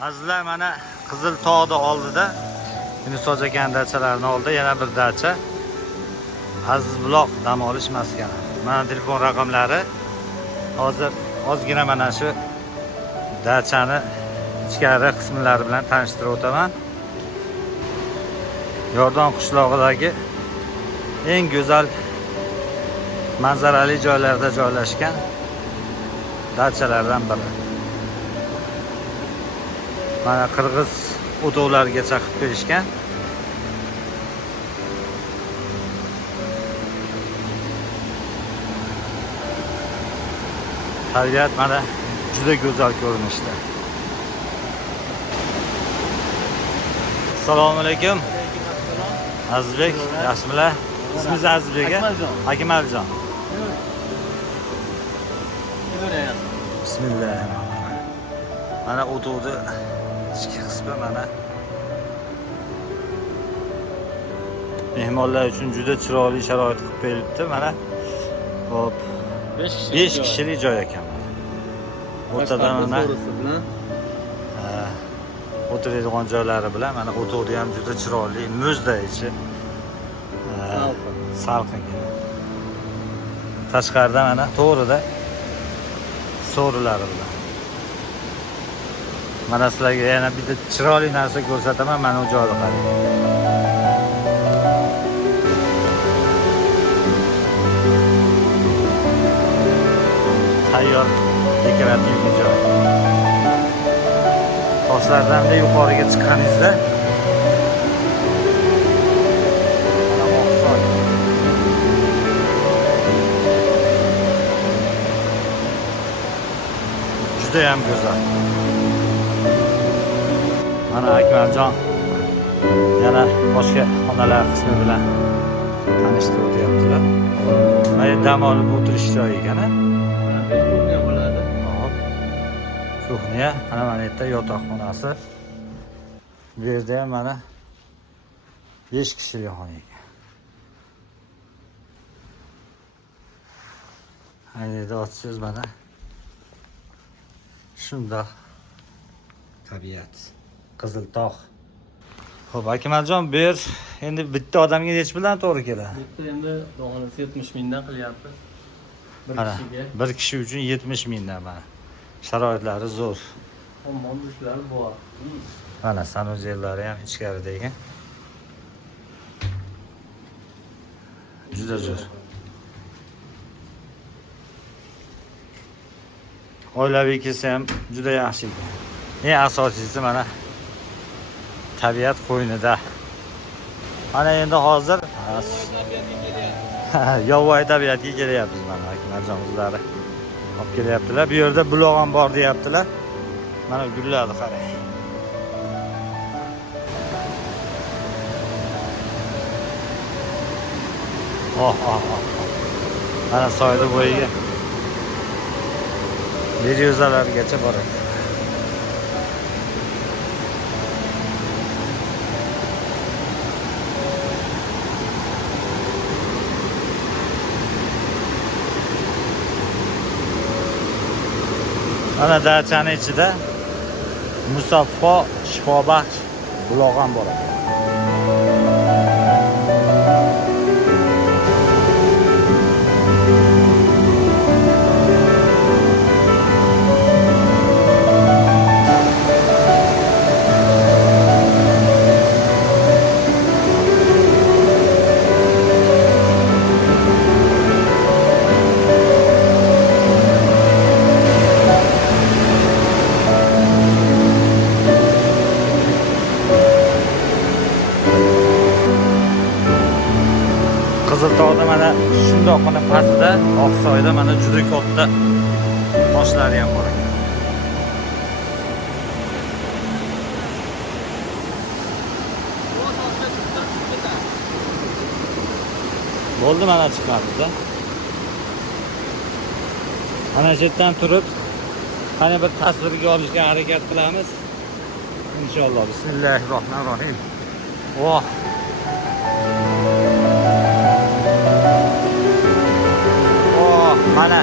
Azizlar, mana Qizil tog'ni oldida, Yunus aka dachalarini oldida yana bir dacha. Azizbuloq dam olish maskani. Mana telefon raqamlari. Hozir ozgina mana shu dachani ichkari qismlari bilan tanishtirib o'taman. Yordon qishlog'idagi eng go'zal manzarali joylarda joylashgan dachalardan biri. Mana qirg'iz o'tovlarga chaqib berishgan. Tabiat mana juda go'zal ko'rinishda. Assalomu alaykum. Azizbek, yaxshimilar? Ismingiz Azizbek? Akmaljon. Bismillah. Mana o'tovni ichki qismi mana mehmonlar uchun juda chiroyli sharoit qilib berilibdi. Mana hop 5 kishilik joy ekan. O'rtada mana o'tiradigan joylari bilan mana o'tovni ham juda chiroyli, muzday ichi. Salqin. Tashqarida mana to'g'rida so'rilari bilan. Mana sizlarga yana bitta chiroyli narsa ko'rsataman, mana bu joyda qarang. Tayyor dekorativ joy. Toshlardan yuqoriga chiqqaningizda mana oqsoy. Juda ham go'zal. Mana Akmaljon yana boshqa xonalar qismi bilan tanishtirib o'tyaptilar. Mana dam olib o'tirish joyi ekan. Kuxnya bo'ladi. Hop. Kuxnya, mana bu yerda yotoq xonasi. Bu yerda ham mana 5 kishilik xona ekan. Ayni o'tsiz mana shundoq tabiat. Qizil tog'. Xo'p, Akmaljon, bu yer endi bitta odamga necha puldan to'g'ri keladi? Bitta endi dog'anasi 70 mingdan qilyapmiz. Bir kishi uchun 70 mingdan mana. Sharoitlari zo'r. Hammom ishlari bor. Mana sanuzelari ham ichkarida ekan. Juda zo'r. Oilaviy kelsa ham juda yaxshi ekan. Eng asosiysi mana tabiat qo'ynida. Mana endi hozir yovvoyi tabiatga kelyapmiz. Mana Akmaljon o'zlari olib kelyaptilar. Bu yerda buloq ham bor deyaptilar. Mana gullarni qarang. Oh. Mana soyda bo'yiga beryozalargacha boradi. Mana dachani ichida musaffo, shifobaxsh buloq ham bor ekan. Qiziltog'da mana shundoqqina pastida Oqsoyda mana juda katta toshlari ham bor ekan. Bo'ldi, mana chiqmabdi-da. Mana shu yerdan turib qani bir tasvirga olishga harakat qilamiz. Inshaalloh. Bismillahirrohmanirrohim. Oh. Mana